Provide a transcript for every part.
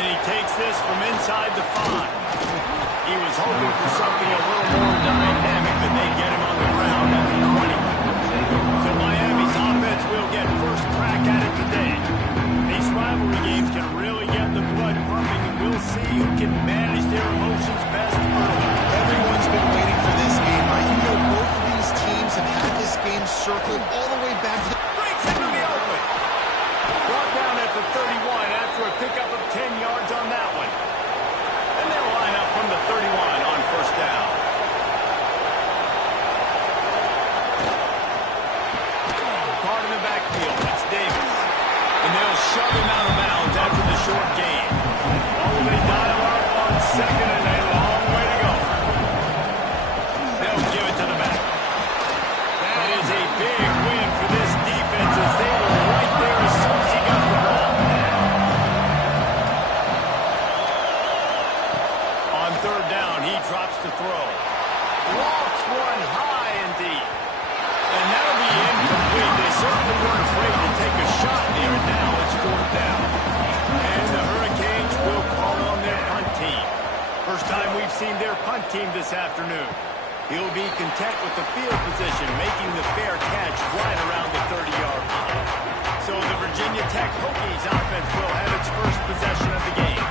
And he takes this from inside the 5. He was hoping for something a little more dynamic, but they get him on the ground at the 20. So Miami's offense will get first crack at it today. These rivalry games can really get the blood pumping, and we'll see who can manage their emotions best early. Everyone's been waiting for this game, Mike. You know both of these teams have had this game circled all the way back to the... Breaks into the open. Brought down at the 31 after a pickup of 10 yards on that one. And they'll line up from the 31 on first down. Caught in the backfield. It's Davis. And they'll shove him out of bounds after the short gain. Oh, they dial up on second and a long way to go. They'll give it to the back. That is a big win for this defense as they were right there as soon as he got the ball. On third down, he drops to throw. Lofts one high and deep. And that'll be incomplete. They certainly weren't afraid to take a shot there, and now it's fourth down. And the Hurricanes will call on their punt team. First time we've seen their punt team this afternoon. He'll be content with the field position, making the fair catch right around the 30-yard line. So the Virginia Tech Hokies offense will have its first possession of the game.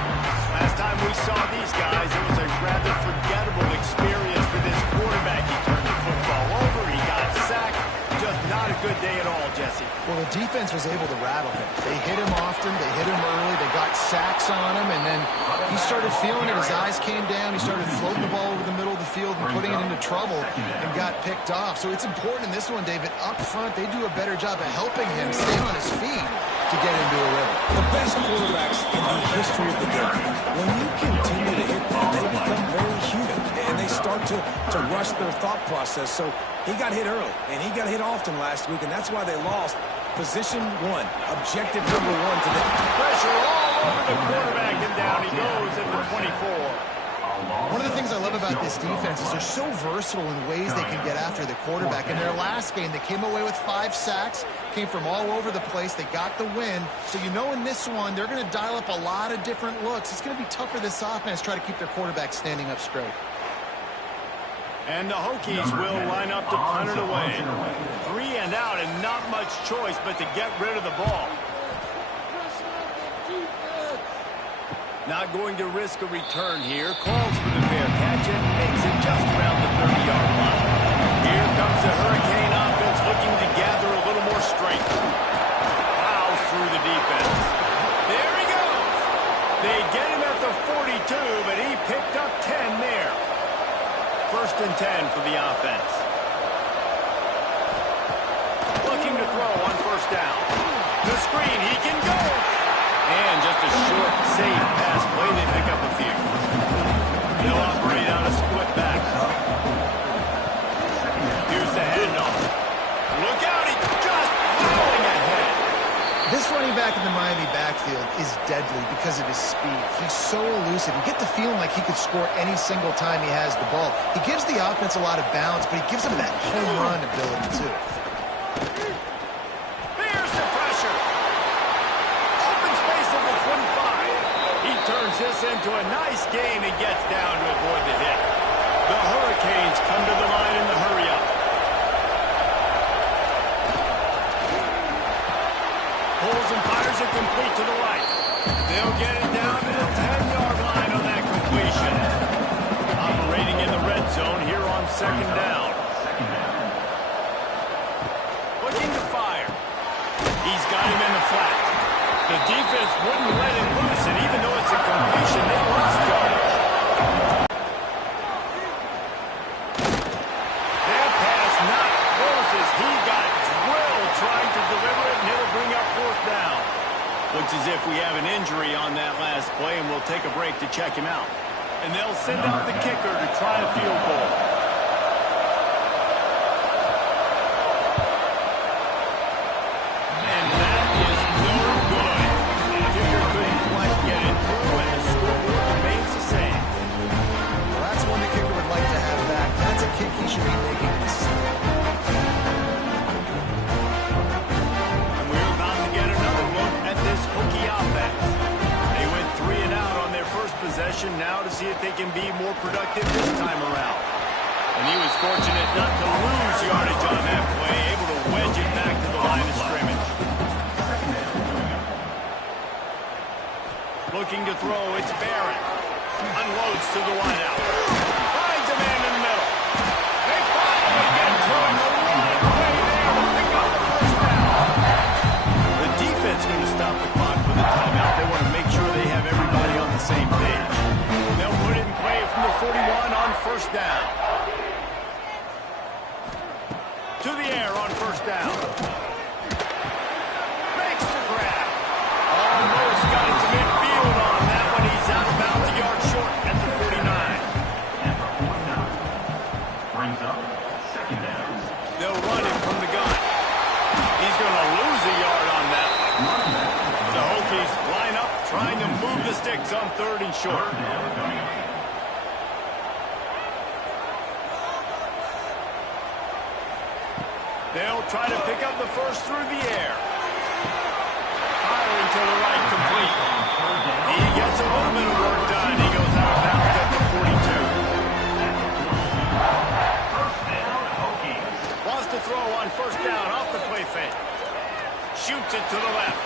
Last time we saw these guys, it was a rather forgettable experience for this quarterback. He turned the football over, he got sacked. Just not a good day at all, Jesse. Well, the defense was able to rattle him. They hit him often, they hit him early, they got sacks on him, and then he started feeling it. His eyes came down, he started floating the ball over the middle of the field and putting it into trouble and got picked off. So it's important in this one, David, up front, they do a better job of helping him stay on his feet to get into a rhythm. The best quarterbacks in the history of the game, when you continue to hit them, they become very human, and they start to rush their thought process. So he got hit early, and he got hit often last week, and that's why they lost. Position one, objective number one to the pressure all over the quarterback, and down he goes at the 24. One of the things I love about this defense is they're so versatile in ways they can get after the quarterback. In their last game, they came away with 5 sacks, came from all over the place. They got the win. So you know in this one, they're going to dial up a lot of different looks. It's going to be tough for this offense to try to keep their quarterback standing up straight. And the Hokies will line up to punt it away. 3 and out, and not much choice but to get rid of the ball. Not going to risk a return here. Calls for the fair catch and makes it just around the 30-yard line. Here comes the Hurricane offense looking to gather a little more strength. Plows through the defense. There he goes. They get him at the 42, but he picked up 10 there. First and 10 for the offense. Looking to throw on first down. The screen, he can go. And just a short, safe pass play. They pick up a few. They'll operate on a split back. Here's the handoff. Look out, he's just blowing ahead. This running back in the Miami backfield is deadly because of his speed. He's so elusive. You get the feeling like he could score any single time he has the ball. He gives the offense a lot of balance, but he gives them that home run ability, too. There's the pressure. Open space at the 25. He turns this into a nice gain and gets down to avoid the hit. The Hurricanes come to the line in the hurry-up. Pulls and fires it complete to the right. They'll get it down to the 10-yard line on that completion. Operating in the red zone here on second down. Looking to fire. He's got him in the flat. The defense wouldn't let him loose, and even though it's a completion, they lost yardage. That pass not close as he got drilled trying to deliver it, and it'll bring up fourth down. Looks as if we have an injury on that last play, and we'll take a break to check him out. And they'll send out the kicker to try a field goal. And that is no good. The kicker couldn't quite get it through, and the scoreboard remains the same. Well, that's one the kicker would like to have back. That's a kick he should be making this season. And we're about to get another look at this Hokie offense. They went 3 and out possession now to see if they can be more productive this time around. And he was fortunate not to lose yardage on that play, able to wedge it back to the line of scrimmage. Looking to throw, it's Barrett. Unloads to the wideout. Finds a man in the middle. They finally get to him. A long way there to pick up the first down. The defense going to stop the clock with a timeout. They want to make sure they have everybody on the same page. They'll put it in play from the 41 on first down. To the air on first down. Makes the grab. Almost got it to midfield on that one. He's out of bounds, a yard short at the 49. Brings up second down. They'll run it from the gun. He's going to lose a yard on that one. The Hokies line up, trying to move the sticks on third and short. They'll try to pick up the first through the air. Firing to the right, complete. He gets a little bit of work done. He goes out of bounds at the 42. Wants to throw on first down off the play fake. Shoots it to the left.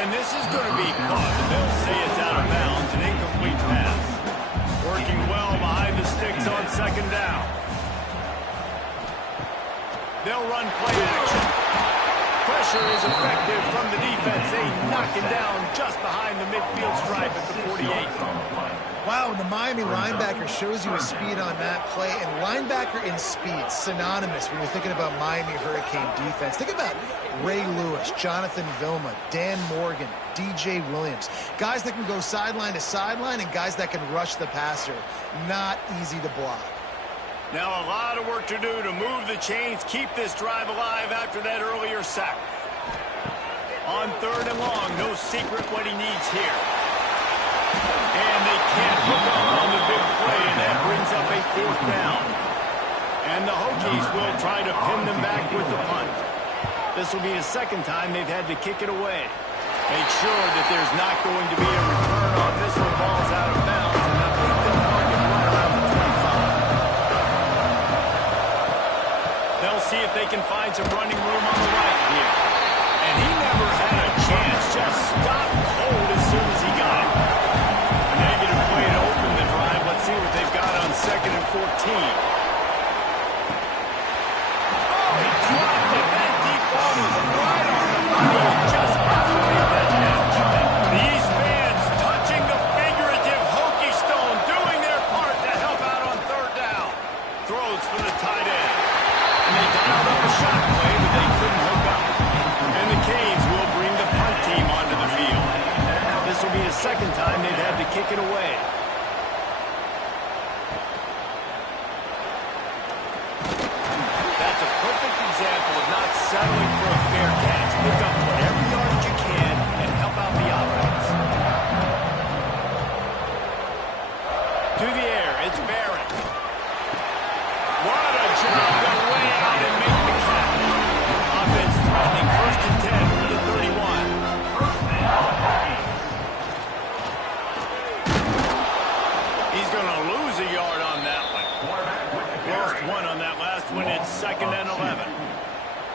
And this is going to be caught. They'll say it's out of bounds, an incomplete pass. Working well behind the sticks on second down. They'll run play action. Pressure is effective from the defense. They knock it down just behind the midfield stripe at the 48. Wow, the Miami linebacker shows you his speed on that play. And linebacker in speed, synonymous when you're thinking about Miami Hurricane defense. Think about Ray Lewis, Jonathan Vilma, Dan Morgan, DJ Williams. Guys that can go sideline to sideline and guys that can rush the passer. Not easy to block. Now a lot of work to do to move the chains, keep this drive alive after that earlier sack. On third and long, no secret what he needs here. And they can't hook up on the big play, and that brings up a fourth down. And the Hokies will try to pin them back with the punt. This will be the second time they've had to kick it away. Make sure that there's not going to be a return on this one. Ball's out of bounds, and I think they'll target right around the 25. They'll see if they can find some running room on the right here. And he never had a chance, just stopped cold as soon as he got it. A negative play to open the drive. Let's see what they've got on second and 14. Oh, he dropped it. That deep ball was right on the money. He just have to make that catch. These fans touching the figurative Hokie stone, doing their part to help out on third down. Throws for the tight end. And they dialed up a shot play, but they couldn't hook up. And the Canes will bring the punt team onto the field. This will be the second time they've had to kick it away. That's a perfect example of not settling for a fair catch. Pick up whatever yardage you can and help out the offense. To the air, it's Barrett. What a job to way out and make the catch. Offense threatening first and 10 for the 31. He's going to lose a yard on that one. Lost one on that last one. It's second and 11.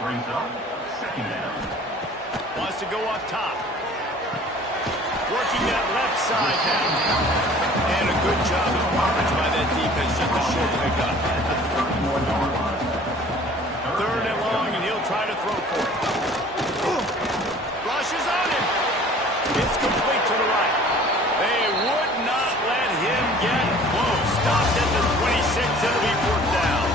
Brings up second down. Wants to go up top. Working that left side now. And a good job of coverage by that defense. Just a short pickup. Third and long, and he'll try to throw for it. Rushes on him. It's complete to the right. They would not let him get close. Stopped at the 26. It'll be fourth down.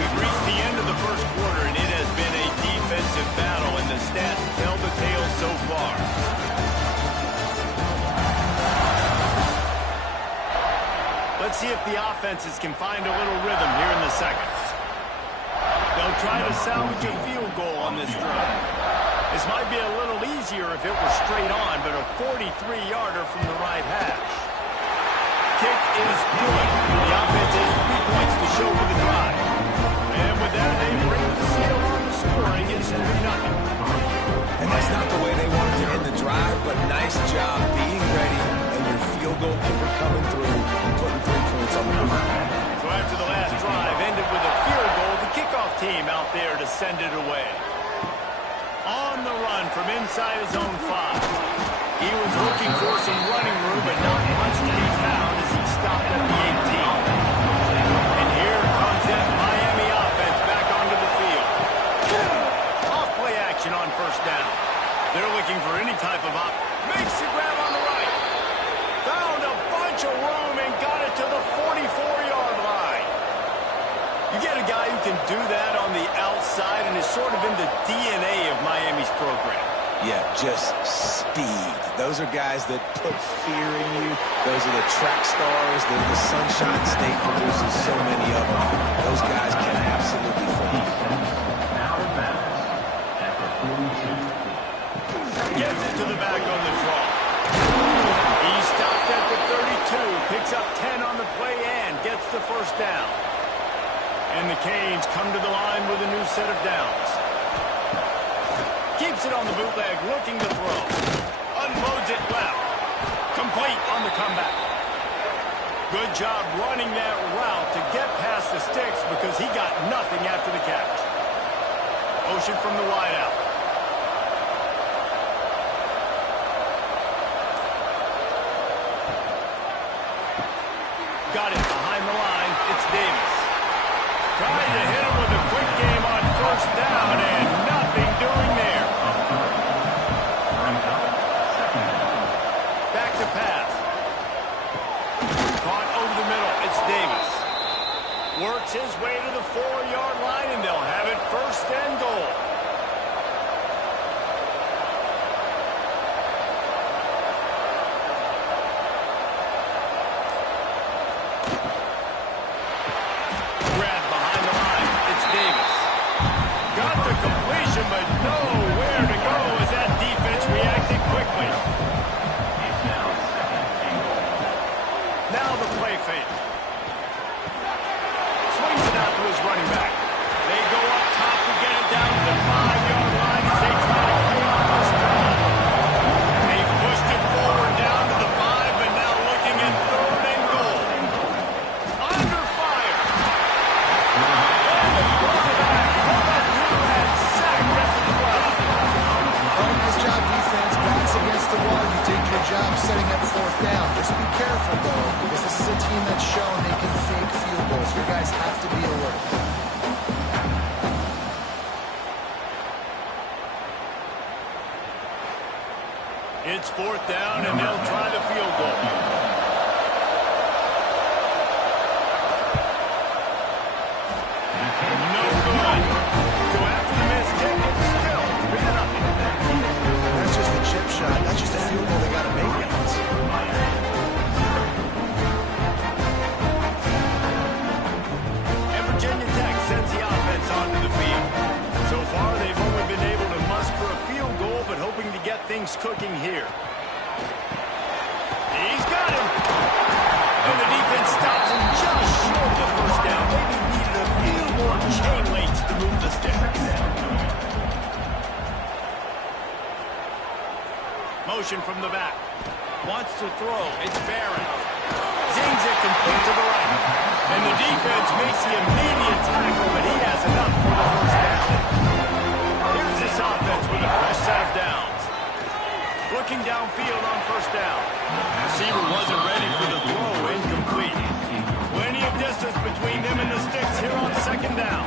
We've reached the end of the first quarter, and it has been a defensive battle, and the stats tell the tale so far. Let's see if the offenses can find a little rhythm here in the second. They'll try to salvage a field goal on this drive. This might be a little easier if it were straight on, but a 43-yarder from the right hash. Kick is good. The offense has 3 points to show for the drive. And with that, they bring the seal on the scoring. It's 3-0. And that's not the way they wanted to end the drive, but nice job being ready, and your field goal coming through and putting 3 points on the board. So after the last drive ended with a field goal, the kickoff team out there to send it away. On the run from inside his own 5. He was looking for some running room, but not much to be found as he stopped at the 18. And here comes that Miami offense back onto the field. Off-play action on first down. They're looking for any type of makes the grab on the right. Found a bunch of room and got it to the 44-yard line. You get a guy who can do that on the outside and is sort of in the DNA of Miami's program. Yeah, just speed. Those are guys that put fear in you. Those are the track stars. They're the Sunshine State produces so many of them. Those guys can absolutely fly. Out of bounds at the 42. Gets it to the back on the draw. He stopped at the 32, picks up 10 on the play and gets the first down. And the Canes come to the line with a new set of downs. Keeps it on the bootleg, looking to throw. Unloads it left. Complete on the comeback. Good job running that route to get past the sticks because he got nothing after the catch. Motion from the wideout. Got it behind the line. It's Davis. Trying to hit him with a quick game on first down and nothing doing there. Back to pass. Caught over the middle. It's Davis. Works his way to the 4-yard line and they'll have it first and goal. Completion, but nowhere to go as that defense reacted quickly. Now the play fake. Swings it out to his running back. They go up top to get it down to the 5-yard line as they try to play off this drive. They've pushed it forward down to the 5, but now looking at 3rd and goal. Under fire. And the quarterback coming through and sacked at the 12. Nice job, defense. Backs against the wall. You did your job setting up 4th down. Just be careful, though, because this is a team that's shown they can fake field goals. You guys have to be alert. It's 4th down, and they'll try the field goal. No good. So after the missed kick, it's still 3-0. That's just a chip shot. That's just a field goal they got to make, guys. And Virginia Tech sends the offense onto the field. So far, they've only been able to muster a field goal, but hoping to get things cooking here. He's got him. And the defense stops him just short of the first down. Maybe needed a few more chain links to move the sticks. Motion from the back. Wants to throw. It's Barron. Zings it complete to the right. And the defense makes the immediate tackle, but he has enough for the first down. Here's this offense with a fresh set of downs. Looking downfield on first down. Receiver wasn't ready for the throw. Incomplete. Plenty of distance between them and the sticks here on 2nd down.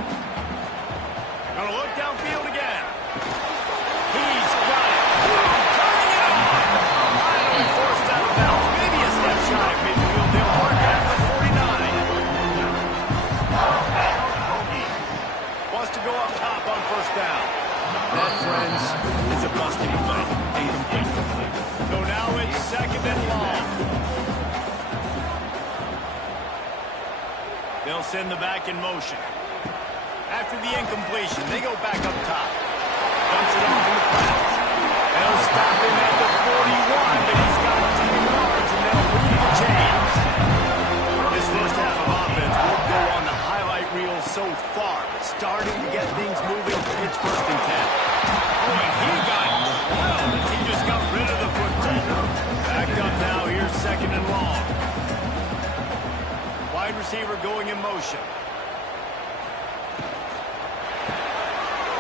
Gonna look downfield again. He's got it. Turning it on. Finally forced out of bounds. Maybe a step shy of midfield. They'll mark at the 49. Wants to go up top on first down. That, friends, is a busted play. Incomplete. So now it's 2nd and long. They'll send the back in motion. After the incompletion, they go back up top. Dumps it off in the crowd. They'll stop him at the 41, but he's got 10 yards, and they'll move the chains. This first half of offense won't go on the highlight reel so far, but starting to get things moving. It's 1st and 10. Oh, and he got well as he just got rid of the football. Backed up now. Here's 2nd and long. receiver going in motion.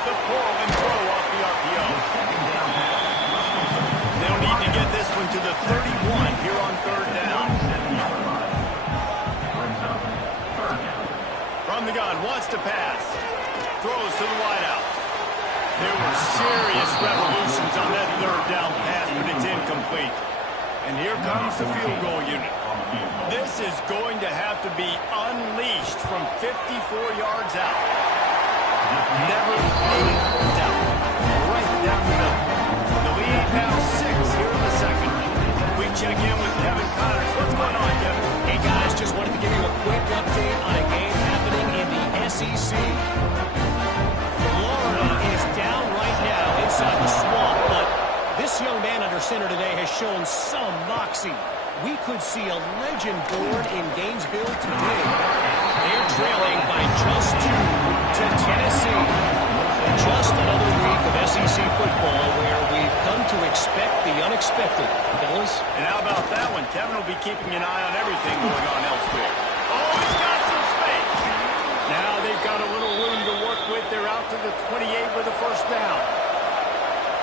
The pull and throw off the RPO. They'll need to get this one to the 31 here on third down. From the gun, wants to pass. Throws to the wideout. There were serious revolutions on that third down pass, but it's incomplete. And here comes the field goal unit. This is going to have to be unleashed from 54 yards out. Never a doubt. Right down the middle. The lead now 6 here in the second. We check in with Kevin Connors. What's going on, Kevin? Hey, guys, just wanted to give you a quick update on a game happening in the SEC. Florida is down right now inside the swamp, but this young man under center today has shown some moxie. We could see a legend born in Gainesville today. They're trailing by just 2 to Tennessee. Just another week of SEC football where we've come to expect the unexpected, fellas. And how about that one? Kevin will be keeping an eye on everything going on elsewhere. Oh, he's got some space. Now they've got a little room to work with. They're out to the 28 with a first down.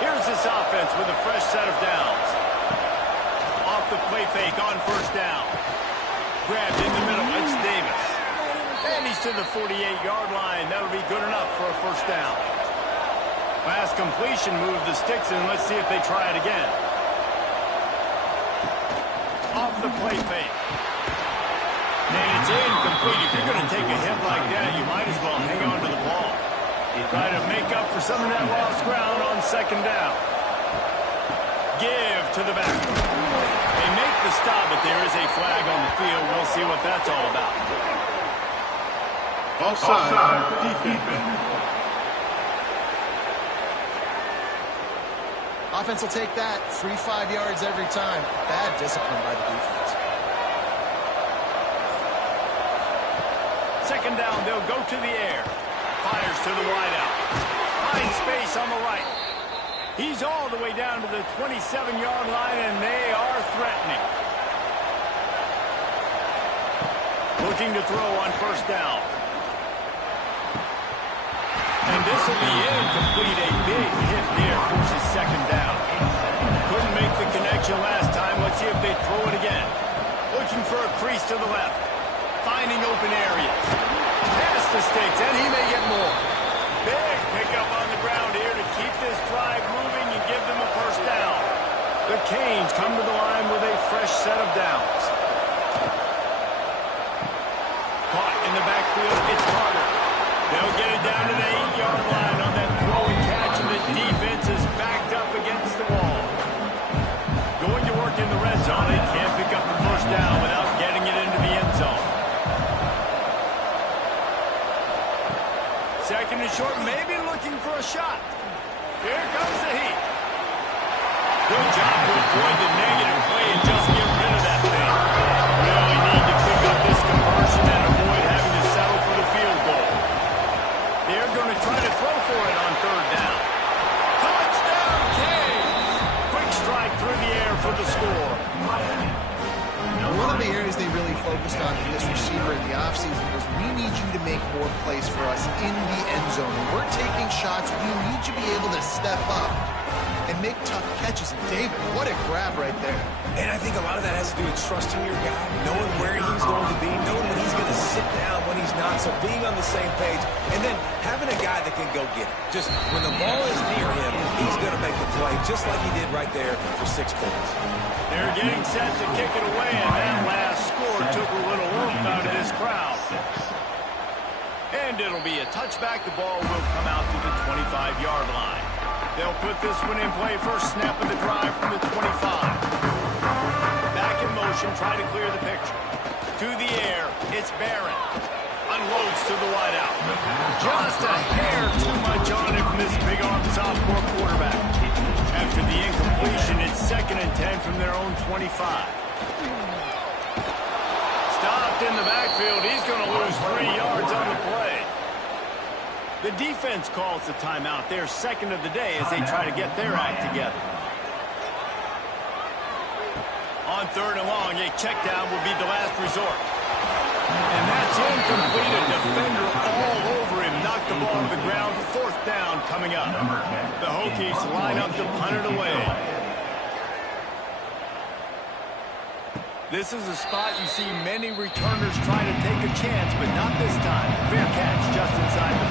Here's this offense with a fresh set of downs. Off the play fake on first down. Grabbed in the middle. It's Davis. And he's to the 48-yard line. That'll be good enough for a first down. Last completion moved the sticks in. Let's see if they try it again. Off the play fake. And it's incomplete. If you're going to take a hit like that, you might as well hang on to the ball. Try to make up for some of that lost ground on second down. Give to the back. They make the stop, but there is a flag on the field. We'll see what that's all about. Offside defense. Offense will take that. 3-5 yards every time. Bad discipline by the defense. Second down, they'll go to the air. Fires to the wideout. Finds space on the right. He's all the way down to the 27-yard line, and they are threatening. Looking to throw on first down. And this will be incomplete. A big hit there forces second down. Couldn't make the connection last time. Let's see if they throw it again. Looking for a crease to the left. Finding open areas. Past the sticks, and he may get more. Big pickup on the ground here to keep this drive moving and give them a first down. The Canes come to the line with a fresh set of downs. Caught in the backfield, it's Carter. They'll get it down to the 8-yard line on that throw and catch, and the defense is backed up against the wall. Going to work in the red zone. They can't pick up the first down without getting it into the end zone. Second and short, maybe looking for a shot. Here comes the heat. Good job to avoid the negative play and just get rid of that thing. Really need to pick up this conversion and avoid having to settle for the field goal. They're going to try to throw for it on third down. Touchdown, Canes! Quick strike through the air for the score. One of the areas they really focused on for this receiver in the offseason was we need you to make more plays for us in the end zone. When we're taking shots, we need you to be able to step up and make tough catches. David, what a grab right there. And I think a lot of that has to do with trusting your guy, knowing where he's going to be, knowing when he's going to sit down, when he's not, so being on the same page, and then having a guy that can go get it. Just when the ball is near him, he's going to make the play, just like he did right there for 6 points. They're getting set to kick it away, and that last score took a little oomph out of this crowd. And it'll be a touchback. The ball will come out to the 25-yard line. They'll put this one in play. First snap of the drive from the 25. Back in motion, try to clear the picture. To the air, it's Barron. Unloads to the wideout. Just a hair too much on it from this big-arm sophomore quarterback. After the incompletion, it's 2nd and 10 from their own 25. Stopped in the backfield. He's going to lose 3 yards on the play. The defense calls the timeout. Their second of the day as they try to get their act together. On third and long, a check down will be the last resort. And that's It's incomplete. A defender all over him. Knocked the ball to the ground. Fourth down coming up. The Hokies line up to punt it away. This is a spot you see many returners try to take a chance, but not this time. Fair catch just inside the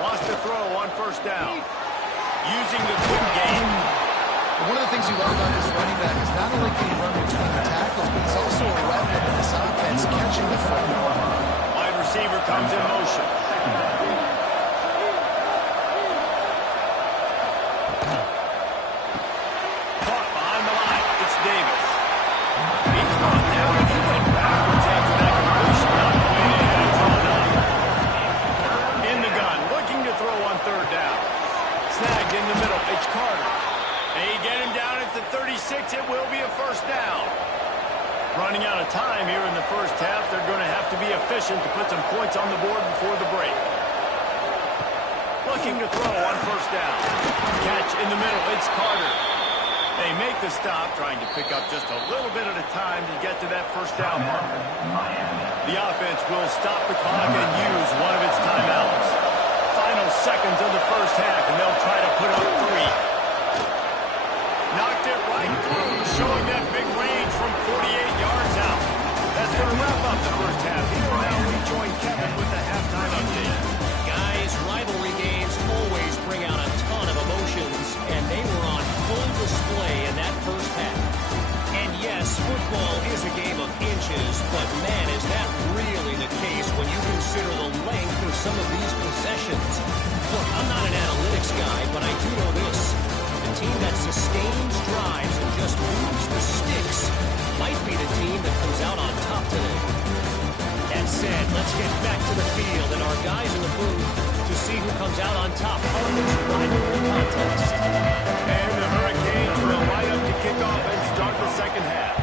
40. Lost the throw on first down. Using the quick game. One of the things you love about this running back is not only can he run between the tackles, but he's also a weapon in this offense, catching the football. Wide receiver comes in motion. Caught behind the line. It's Davis. He's gone down and he went backwards after that completion. Not the way they had it drawn up. In the gun, looking to throw on third down. Snagged in the middle. It's Carter. They get him down at the 36. It will be a first down. Running out of time here in the first half. They're going to have to be efficient to put some points on the board before the break. Looking to throw on first down. Catch in the middle. It's Carter. They make the stop, trying to pick up just a little bit at a time to get to that first down marker. The offense will stop the clock and use one of its timeouts. Final seconds of the first half, and they'll try to put up 3. Knocked it right through, showing that big range from 48 yards out. That's going to wrap up the first half. Here now we join Kevin with the halftime update. Guys, rivalry games always bring out a ton of emotions, and they were on full display in that first half. And yes, football is a game of inches, but man, is that really the case when you consider the length of some of these possessions. Look, I'm not an analytics guy, but I do know this. The team that sustains drives and just moves the sticks might be the team that comes out on top today. That said, let's get back to the field and our guys in the booth to see who comes out on top of this rivalry contest. And the Hurricanes will line up to kick off and start the second half.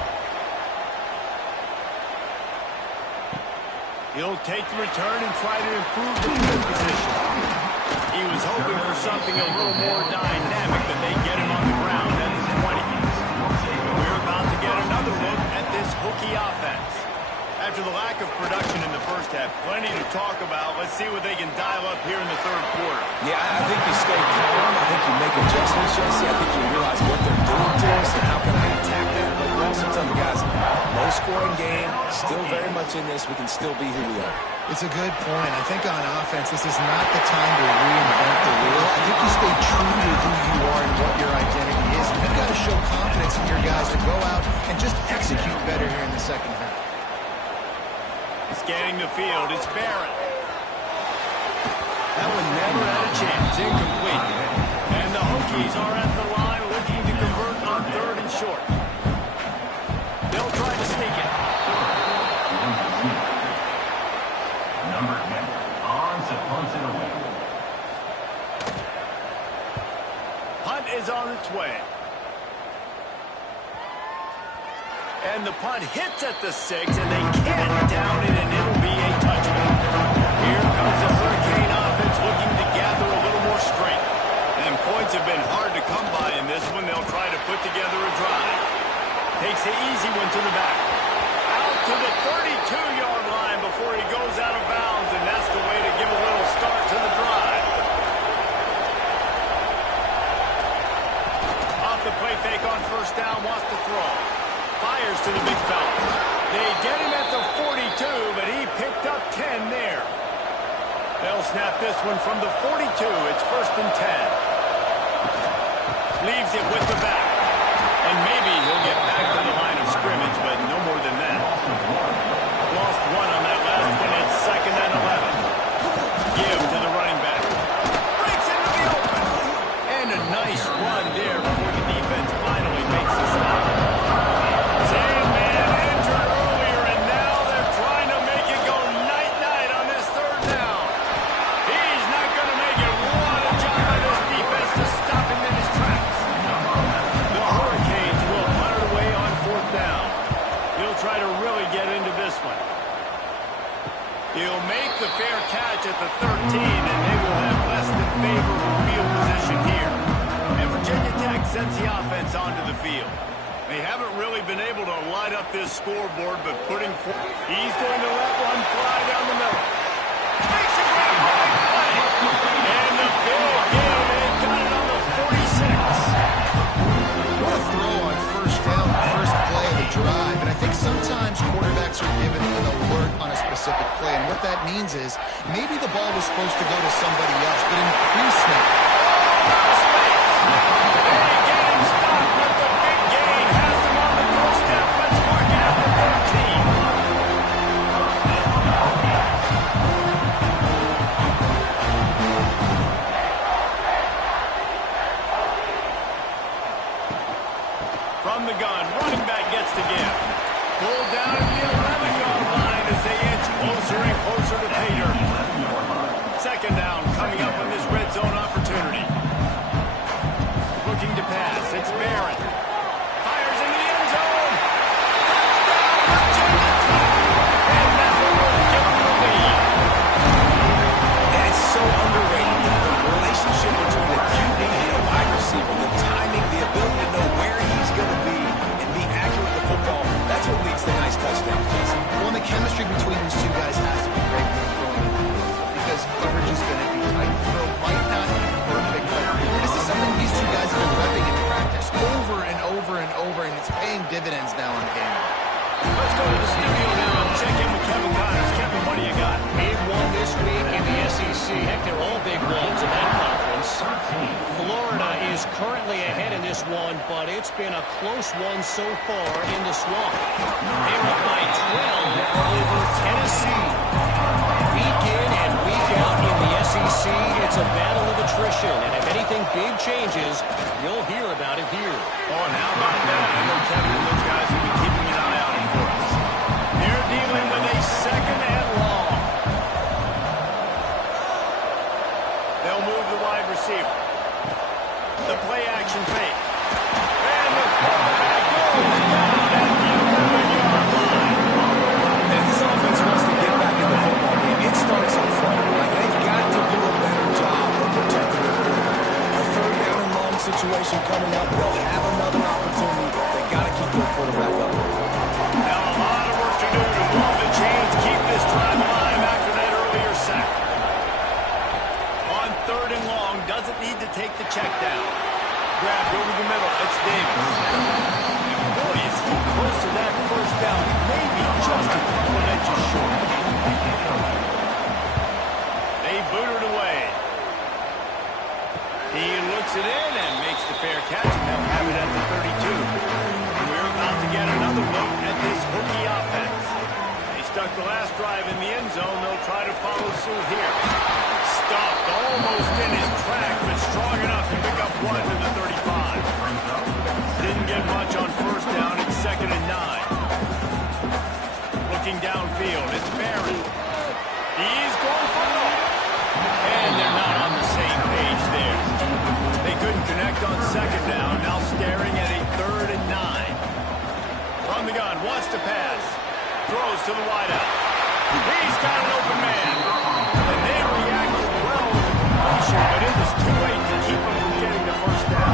He'll take the return and try to improve the field position. He was hoping for something a little more dynamic, but they get him on the ground at the 20. We're about to get another look at this Hokie offense. After the lack of production in the first half, plenty to talk about. Let's see what they can dial up here in the third quarter. Yeah, I think you stay calm. I think you make adjustments, Jesse. I think you realize what they're doing to us and how can I attack that. But you also tell the guys, low-scoring game, still very much in this. We can still be who we are. It's a good point. I think on offense, this is not the time to reinvent the wheel. I think you stay true to who you are and what your identity is. And you've got to show confidence in your guys to go out and just execute better here in the second half. Scanning the field, it's Barrett. That one never had a chance, incomplete. And the Hokies are at the line looking to convert on third and short. They'll try to sneak it. Number 10, arms and punts it away. Punt is on its way. And the punt hits at the 6, and they can't down it, and it'll be a touchdown. Here comes the Hurricane offense looking to gather a little more strength. And points have been hard to come by in this one. They'll try to put together a drive. Takes the easy one to the back. Out to the 32-yard line before he goes out of bounds, and that's the way to give a little start to the drive. Off the play fake on first down, wants to throw. Fires to the big fella. They get him at the 42, but he picked up 10 there. They'll snap this one from the 42. It's first and 10. Leaves it with the back. And maybe he'll get back to the line of scrimmage, but no more than that. Lost one on that last one. It's second and 11. Give to the running back. Breaks into the open. And a nice run there before the defense finally makes the stop. Same man entered earlier, and now they're trying to make it go night-night on this third down. He's not going to make it. What a job by this defense to stop him in his tracks. The Hurricanes will punt it away on fourth down. He'll try to really get into this one. He'll make the fair catch at the 13, and they will have less than favorable field position here. And Virginia Tech sends the offense onto the field. They haven't really been able to light up this scoreboard, but he's going to let one fly down the middle. Makes a grab for the play. And the big game, they've got it on the 46. What a throw on first down, the first play of the drive. And I think sometimes quarterbacks are given an alert on a specific play. And what that means is maybe the ball was supposed to go to somebody else, but in the pre-snap, from the gun, running back gets the give. Pulled down at the 11-yard line as they inch closer and closer to pay dirt. Second down coming up on this red zone opportunity. Looking to pass, it's Barrett. Fires into the end zone. Touchdown, Virginia! And now we'll give them the lead. And it's so underrated. The relationship between the QB and the wide receiver, the timing, the ability to know where he's going to be and be accurate with the football, that's what leads to nice touchdowns. well, the chemistry between these two guys has to be great because coverage is going to be tight. The throw might not be perfect, but this is something these two guys have been repping in practice over and over and over, and it's paying dividends now on game. Let's go to the studio now and check in with Kevin Connors. Kevin, what do you got? Big one this week in the SEC. Heck, they're all big ones in that conference. Florida is currently ahead in this one, but it's been a close one so far in the swamp. They're up by 12 over Tennessee. Week in and week out in the SEC, it's a battle of attrition. And if anything big changes, you'll hear about it here. Oh, and how about that? I know Kevin and those guys will be keeping an eye on him for us. They're dealing with a second and long. They'll move the wide receiver. The play action fake. And the quarterback goes down at the 11-yard line. And if this offense wants to get back in the football game, it starts up front. Like, they've got to do a better job of protecting their quarterback. A third down and long situation coming up. They'll have another opportunity. They got to keep their quarterback up. Now a lot of work to do to move the chains, keep this drive alive after that earlier sack. On third and long, doesn't need to take the check down. Grabbed over the middle, it's Davis. Boy, is he close to that first down. Maybe just a couple of inches short. They boot it away. He looks it in and makes the fair catch, and they'll have it at the 32. We're about to get another look at this Hokie offense. They stuck the last drive in the end zone. They'll try to follow suit here. Stuffed almost in his track, but strong enough to pick up one to the 35. Didn't get much on first down. It's 2nd and 9. Looking downfield, it's Barrett. He's going for it. And they're not on the same page there. They couldn't connect on second down. Now staring at a 3rd and 9. From the gun, wants to pass. Throws to the wideout. He's got an open man. And they reacted well with the completion, but it was too late to keep him from getting the first down.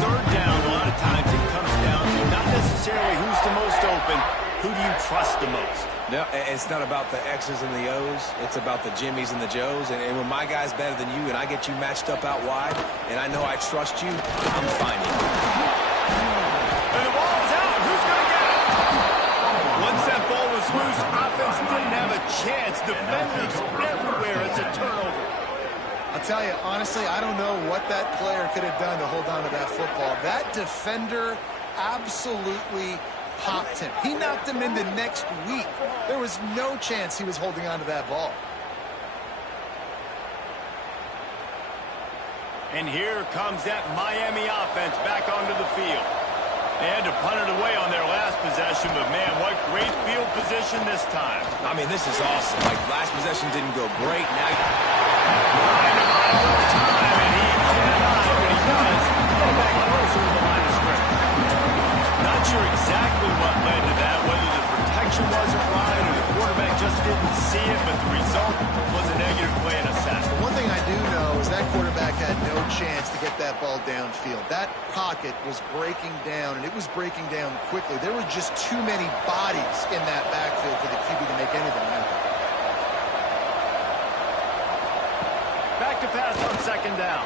Third down, a lot of times it comes down to not necessarily who's the most open, who do you trust the most? No, it's not about the X's and the O's. It's about the Jimmys and the Joes. And when my guy's better than you and I get you matched up out wide, and I know I trust you, I'm finding you. And the ball is out. Who's going to get it? Once that ball was loose, offense didn't have a chance. Defenders everywhere. It's a turnover. I'll tell you, honestly, I don't know what that player could have done to hold on to that football. That defender absolutely popped him. He knocked him into next week. There was no chance he was holding on to that ball. And here comes that Miami offense back onto the field. They had to punt it away on their last possession, but man, what great field position this time. I mean, this is awesome. Like, last possession didn't go great. Now Behind him on enough time, and he cannot, but he does. Get back closer to the line of scrimmage. Not sure exactly what led to that, whether the protection wasn't right or the quarterback just didn't see it, but the result was a negative play and a sack. One thing I do know is that quarterback had no chance to get that that ball downfield. That pocket was breaking down, and it was breaking down quickly. There were just too many bodies in that backfield for the QB to make anything happen. Back to pass on second down.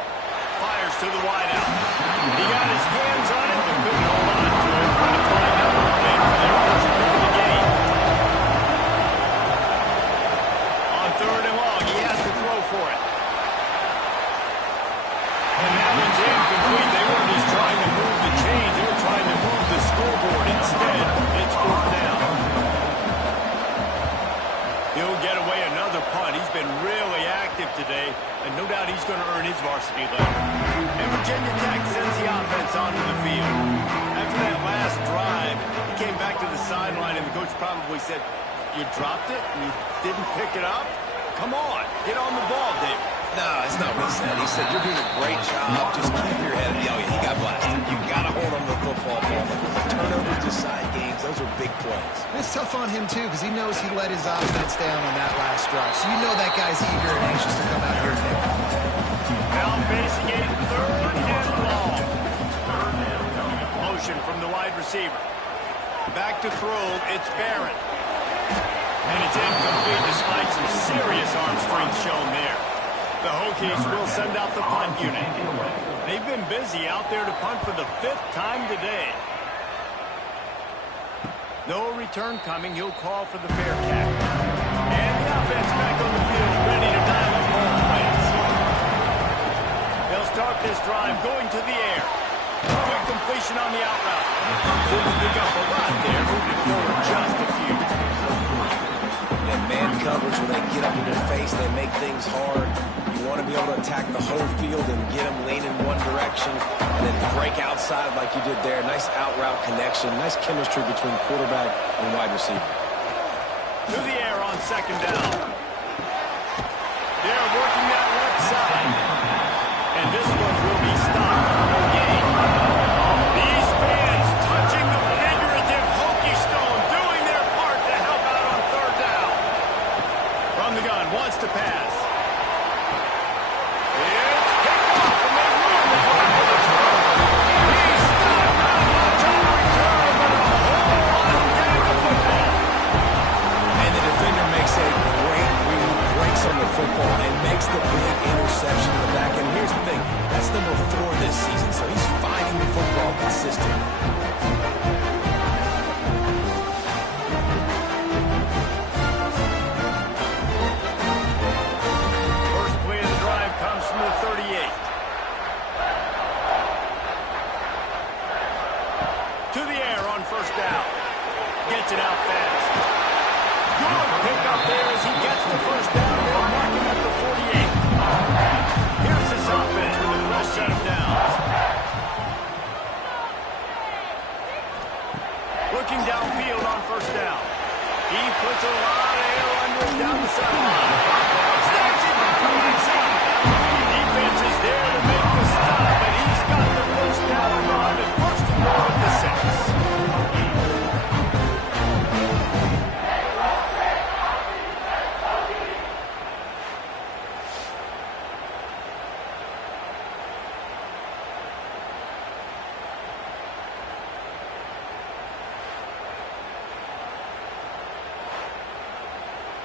Fires to the wideout. He got his hands on it, but couldn't hold on to it. Trying to find out who made for their first pick of the game. On third and long, he has to throw for it. And that one's incomplete. They weren't just trying to move the chains. They were trying to move the scoreboard. Instead, it's fourth down. He'll get away another punt. He's been really active today, and no doubt he's going to earn his varsity letter. And Virginia Tech sends the offense onto the field. After that last drive, he came back to the sideline, and the coach probably said, "You dropped it and you didn't pick it up? Come on, get on the ball, David." No, that's not what he said. He said, "You're doing a great job. Just keep your head." Oh, yeah, he got blasted. You got to hold on to the football ball. Turnovers decide games. Those are big plays. It's tough on him, too, because he knows he let his offense down on that last drive. So you know that guy's eager and anxious to come out here and make it. Now facing a third and long. Motion from the wide receiver. Back to throw. It's Barrett. And it's incomplete despite some serious arm strength shown there. The Hokies will send out the punt unit. They've been busy out there to punt for the 5th time today. No return coming. He'll call for the Bearcat. And the offense back on the field, ready to dial up home plays. They'll start this drive going to the air. Quick completion on the out route. Didn't pick up a lot there, moving forward just a few. And man coverage, when they get up in your face, they make things hard. You want to be able to attack the whole field and get them leaning one direction and then break outside like you did there. Nice out route connection. Nice chemistry between quarterback and wide receiver. To the air on second down. They're working that left side. And this one will be stopped for no gain. These fans touching the figurative Hokie stone, doing their part to help out on third down. From the gun, wants to pass. It's picked off, and they ruin the play for the turnover. He's stopped, not much on the return, but a whole lot of getting the football. And the defender makes a great read, breaks on the football, and makes the big interception in the back end. Here's the thing, that's number 4 this season, so he's finding the football consistently. First play of the drive comes from the 38. To the air on first down. Gets it out fast. Good pickup there as he gets the first down. They'll mark him at the 48. Here's his offense with a fresh set of downs. Looking downfield on first down. He puts a lot of air under it down the sideline. Stacks it and brings it up. Defense is there to make the stop, but he's got the first down run and first and goal at the 6.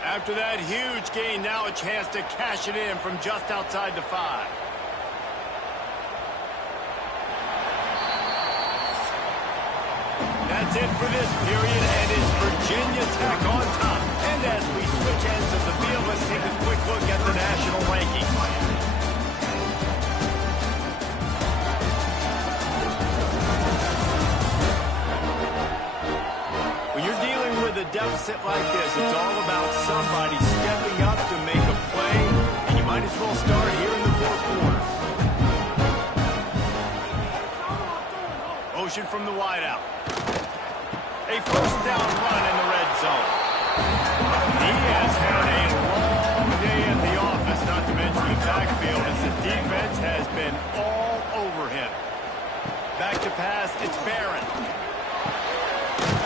After that huge gain, now a chance to cash it in from just outside the 5. That's it for this period, and it's Virginia Tech on top. And as we switch ends of the field, let's take a quick look at the national rankings. When you're dealing with a deficit like this, it's all about somebody stepping up to make a play, and you might as well start here in the fourth quarter. Motion from the wideout. A first down run in the red zone. He has had a long day in the office, not to mention the backfield, as the defense has been all over him. Back to pass, it's Barrett.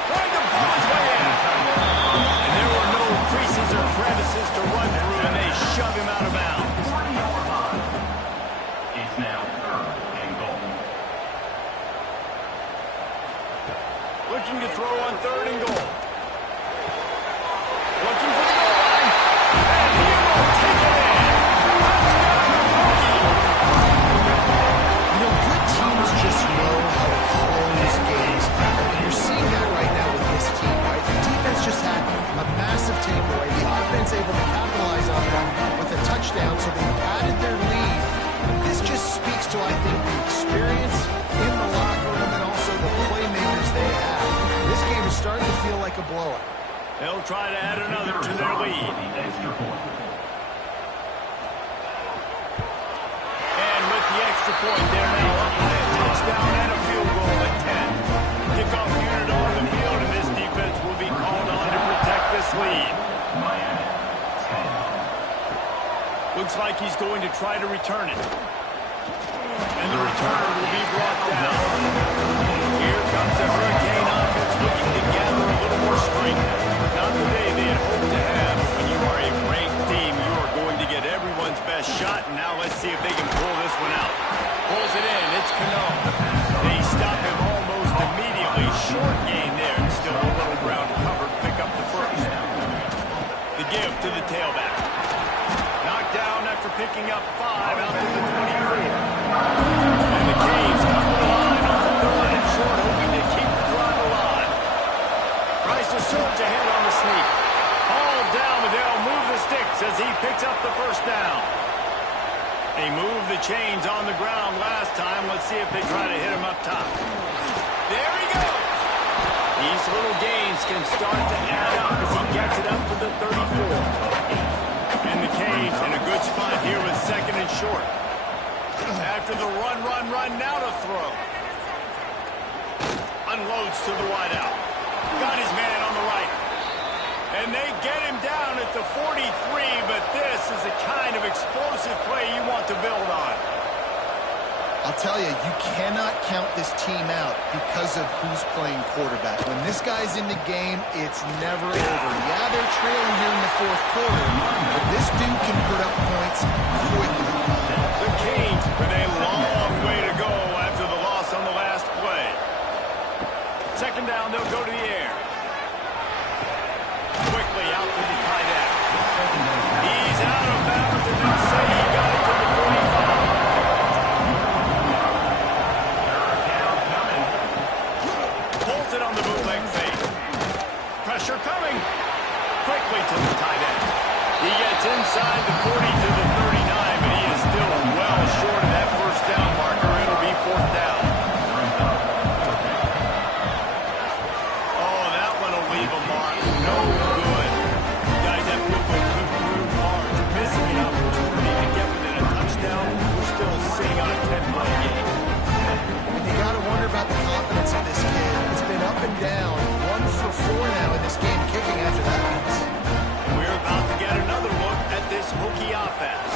Trying to pull his way in. And there were no creases or crevices to run through, and they shove him out of bounds. It's now 3rd and Looking to throw on 3rd and goal. Looking for the goal line. And he will take it in. Touchdown, Hokie. You know, good teams just know how to close games. And you're seeing that right now with this team, right? The defense just had a massive takeaway. The offense able to capitalize on that with a touchdown, so they added their lead. This just speaks to, I think, the experience in the locker room and also the playmakers they have. This game is starting to feel like a blowout. They'll try to add another to their lead. And with the extra point, they're now up by a touchdown and a field goal at 10. Kickoff unit on the field, and this defense will be called on to protect this lead. Looks like he's going to try to return it. And the returner will be brought down. Here comes the Hurricane offense looking to gather a little more strength. Not the day they had hoped to have. When you are a ranked team, you are going to get everyone's best shot. And now let's see if they can pull this one out. Pulls it in. It's Cano. They stop him almost immediately. Short gain there. And still a little ground covered. Pick up the first. The give to the tailback. Knocked down after picking up 5 out to the 24. And the Canes come to the line on 3rd and short, hoping to keep the drive alive. Tries to surge ahead on the sneak. All down, but they'll move the sticks as he picks up the first down. They moved the chains on the ground last time. Let's see if they try to hit him up top. There he goes. These little gains can start to add up as he gets it up to the 34. And the Canes in a good spot here with 2nd and short. After the run, now to throw. Unloads to the wideout. Got his man on the right. And they get him down at the 43, but this is the kind of explosive play you want to build on. I'll tell you, you cannot count this team out because of who's playing quarterback. When this guy's in the game, it's never over. Yeah, they're trailing here in the 4th quarter, but this dude can put up points quickly. The Canes with a long way to go after the loss on the last play. 2nd down, they'll go to the air. Quickly out to the tight end. He's out of bounds, and they'll say he got it to the 45. Pulls it on the bootleg fake. Pressure coming. Quickly to the tight end. He gets inside the 40 to the 39, but he is still well short of that first down marker. It'll be 4th down. Oh, that one will leave a mark. No good. Guys, that field goal could prove large. Missing an opportunity to get within a touchdown. We're still sitting on a 10-point game. And you got to wonder about the confidence of this kid. It's been up and down. 1 for 4 now in this game, kicking after that miss. We're about to get another look at this Hokie offense.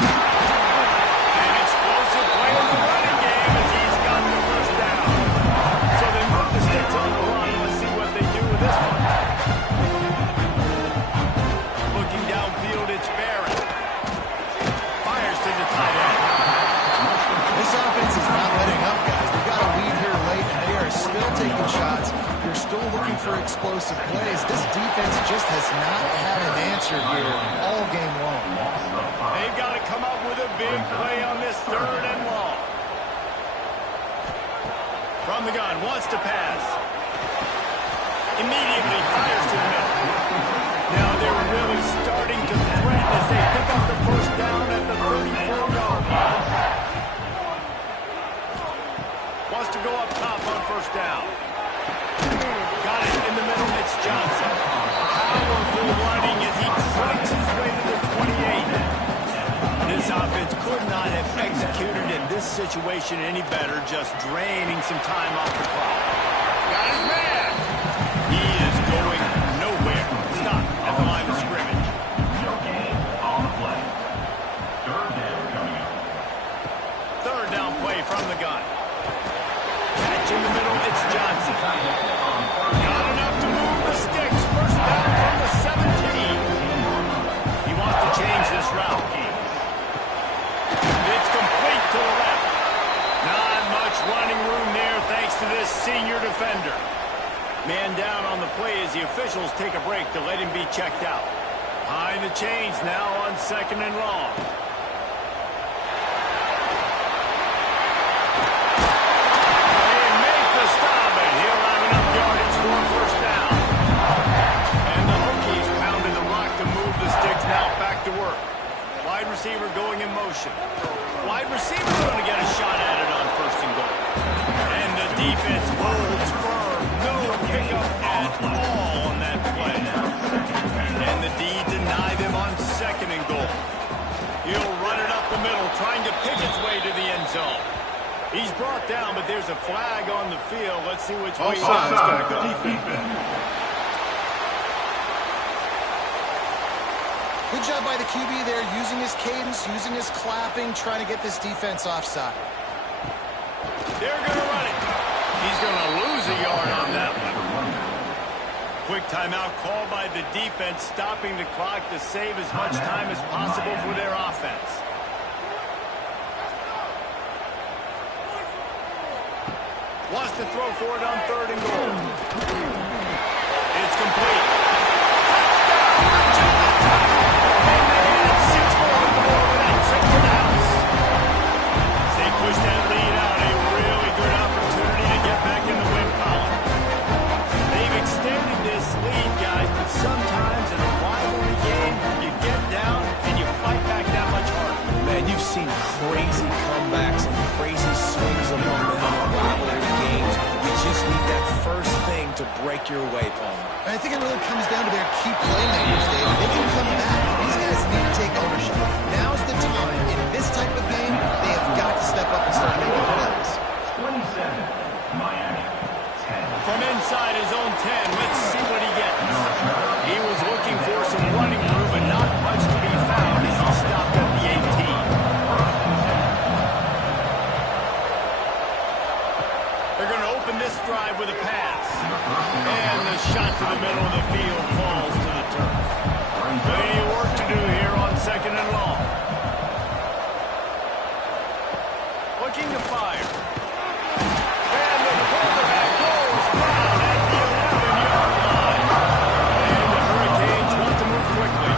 An explosive play in the running game as he's got the first down. So they move the sticks on the run. Let's see what they do with this one. Looking downfield, it's Barrett. Fires to the tight end. This offense is not letting up, guys. They've got a lead here late, and they are still taking shots. They're still looking for explosive plays. This defense just has not had an answer here all game long. They've got to come up with a big play on this 3rd and long. From the gun, wants to pass. Immediately fires to the middle. Now they're really starting to threaten as they pick up the first down at the 34-yard line. Wants to go up top on first down. Got it in the middle. It's Johnson. Powerful running as he cracks his way to the 28. This offense could not have executed in this situation any better, just draining some time off the clock. Got his man. He is going nowhere. Stop at the line of scrimmage. No gain on the play. 3rd down coming up. 3rd down play from the gun. Catch in the middle, it's Johnson. Not enough to move the sticks. First down from the 17. He wants to change this route. It's complete to the left. Not much running room there thanks to this senior Man down on the play as the officials take a break to let him be checked out. Behind the chains now on 2nd and long. They make the stop, and he'll have enough yardage for a first down. And the Hokies pounding the rock to move the sticks now back to work. Wide receiver going in motion. Wide receiver going to get a shot at it on 1st and goal. And the defense holds firm. No pickup at all on that play. And the D deny them on 2nd and goal. He'll run it up the middle, trying to pick its way to the end zone. He's brought down, but there's a flag on the field. Let's see which way that's going to go. Good job by the QB there, using his cadence, using his clapping, trying to get this defense offside. They're going to run it. He's going to lose a yard on that one. Quick timeout called by the defense, stopping the clock to save as much time as possible for their offense. Wants to throw for it on 3rd and goal. It's complete. Push that lead out. A really good opportunity to get back in the win column. They've extended this lead, guys, but sometimes in a rivalry game, you get down and you fight back that much harder. Man, you've seen crazy comebacks and crazy swings of momentum in rivalry games. You just need that first thing to break your way, Paul. And I think it really comes down to their key playmakers, David. They can come back. These guys need to take ownership. Now's the time. In this type of game, they have got to step up and start making plays. 27, Miami, 10. From inside his own 10, let's see what he gets. He was looking for some running room, but not much to be found as he stopped at the 18. They're going to open this drive with a pass. And the shot to the middle of the field falls to the turf. Plenty of work to do here on 2nd and long. Looking to fire. And the quarterback goes down at the 11-yard line. And the Hurricanes want to move quickly.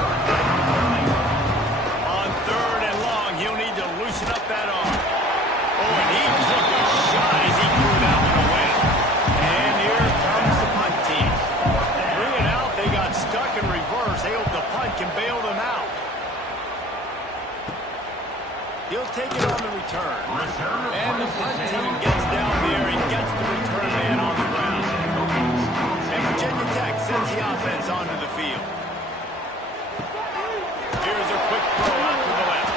On 3rd and long, he'll need to loosen up that arm. Oh, and he took a shot as he threw that one away. And here comes the punt team. 3 and out, they got stuck in reverse. They hope the punt can bail them out. He'll take it on the return. And the punt team gets down there and gets the return man on the ground. And Virginia Tech sends the offense onto the field. Here's a quick throw out to the left.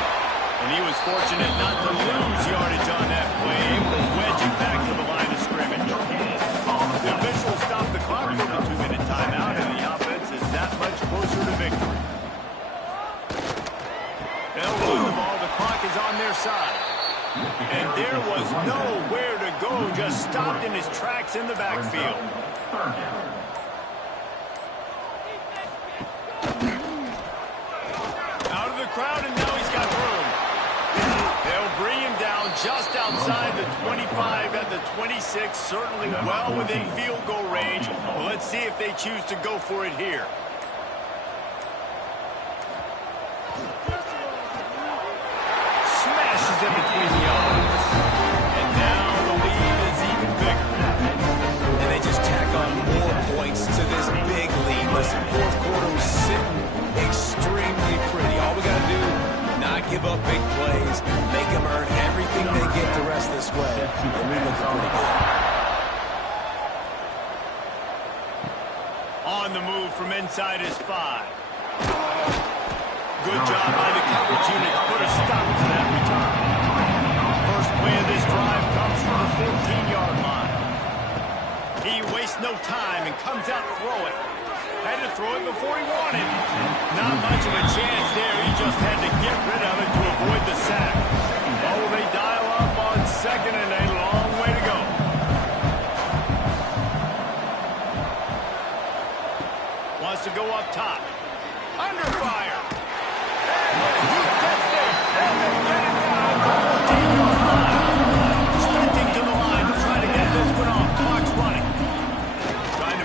And he was fortunate not to lose yardage on that play, able to wedge it back to the line of scrimmage. The officials stop the clock for the 2-minute timeout, and the offense is that much closer to victory. They'll lose the ball. The clock is on their side. And there was nowhere to go, just stopped in his tracks in the backfield. Out of the crowd, and now he's got room. They'll bring him down just outside the 25 at the 26, certainly well within field goal range. Well, let's see if they choose to go for it here. Smashes in between the arms. And now the lead is even bigger. And they just tack on more points to this big lead. Listen, 4th quarter was sitting extremely pretty. All we got to do, not give up big plays, make them earn everything they get the rest this way. And we look pretty good. On the move from inside his 5. Good job by the coverage unit to put a stop to that return. First play of this drive comes from the 14-yard line. He wastes no time and comes out throwing. Had to throw it before he wanted. Not much of a chance there. He just had to get rid of it to avoid the sack. Oh, they dial up on 2nd and a long way to go. Wants to go up top. Under fire. And he gets there. And they get it down at the 14-yard line. Sprinting to the line to try to get this one off. Clock's running. Trying to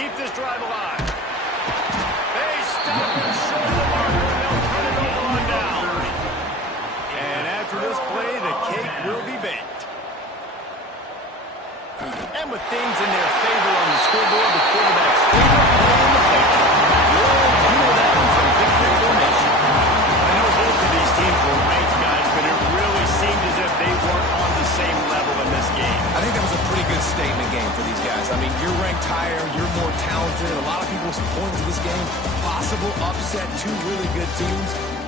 keep this drive alive. They stop and show the marker, and they'll cut it over on down. And after this play, the cake will be baked. And with things in their favor on the scoreboard, the quarterback's favorite play in the picture. You know that one from victory formation. I know both of these teams were ranked, guys, but it really seemed as if they weren't on the same level in this game. I think that was a pretty good statement game for these guys. I mean, you're ranked higher, you're more talented. A lot of people point to this game, possible upset, two really good teams.